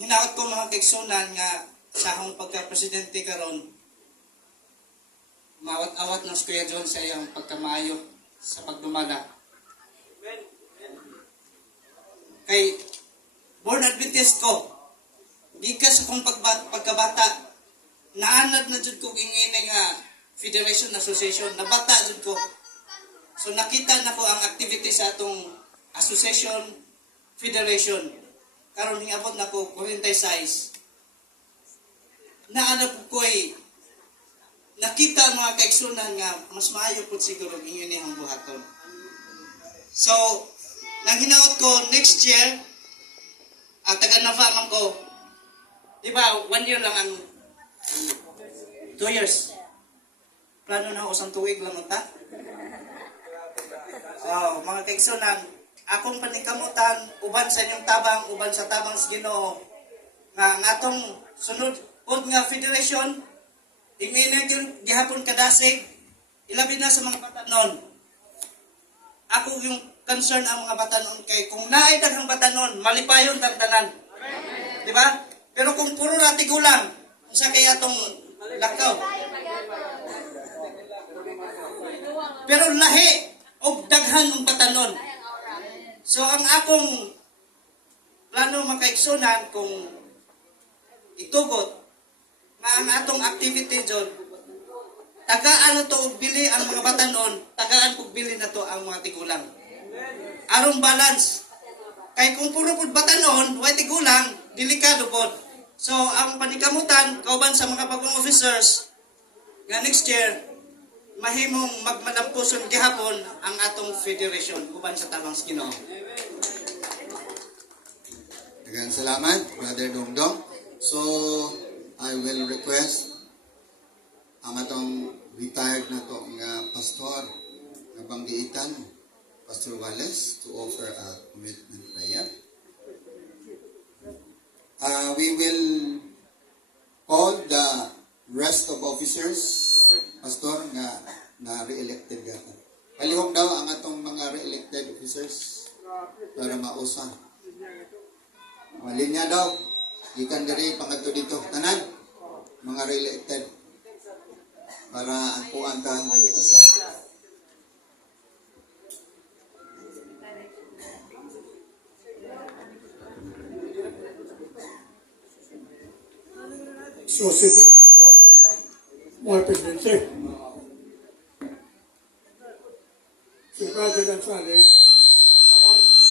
Hinaot ko mga kaigsunan nga sa akong pagka-presidente karon, mawat-awat ng Kuya John sa iyang pagkamayo sa pagdumala. Kay born Adventist ko, gikas akong pagkabata, naanad na jud ko ingini nga Federation Association, nabata jud ko. So nakita na ko ang activity sa atong association, federation. Karon hingabot na ko 46. Naanap ko'y nakita ang mga kaigsunan nga mas maayo po siguro inyo niyang buhaton. So, nang hinaot ko next year, ang taga-Nava man ko, di ba, 1 year lang ang 2 years. Plano na ako sa tuwig lang ta. Oh, mga kaigsunan, akong panikamutan, uban sa inyong tabang, uban sa tabang sa Ginoo, nga atong sunod od nga federation, iminag yung gihapon kadasig, ilabi na sa mga batanon. Ako yung concern ang mga batanon kay kung naay daghang batanon, malipayon tagtanan. Di ba? Pero kung puro rati gulang, sa kaya atong lakaw. Pero lahi o daghan ng batanon. So ang akong plano makaigsunan kung itugot nga ang atong activity dyan, tagaan to og bili ang mga batanon, tagaan og bili na to ang mga tigulang. Arong balance. Kay kung puro pud batanon, way tigulang, delikado pod. So ang panikamutan kauban sa mga bagong officers nga next year mahimong magmadampuson gihapon ang atong federation uban sa tabang sa Ginoo. Daghang salamat, Brother Dongdong. So, I will request ang atong retired na to nga pastor nga banggiitan, Pastor Wallace, to offer a commitment prayer. We will call the rest of officers, pastor, nga na-re-elected gata. Palihog daw ang atong mga re-elected officers para mausa. Malinya daw, ikan diri pangadto dito, tanan, mga re-elected para ang puantahan may pastor. Susunod ko, mga presidente. Si President Sally,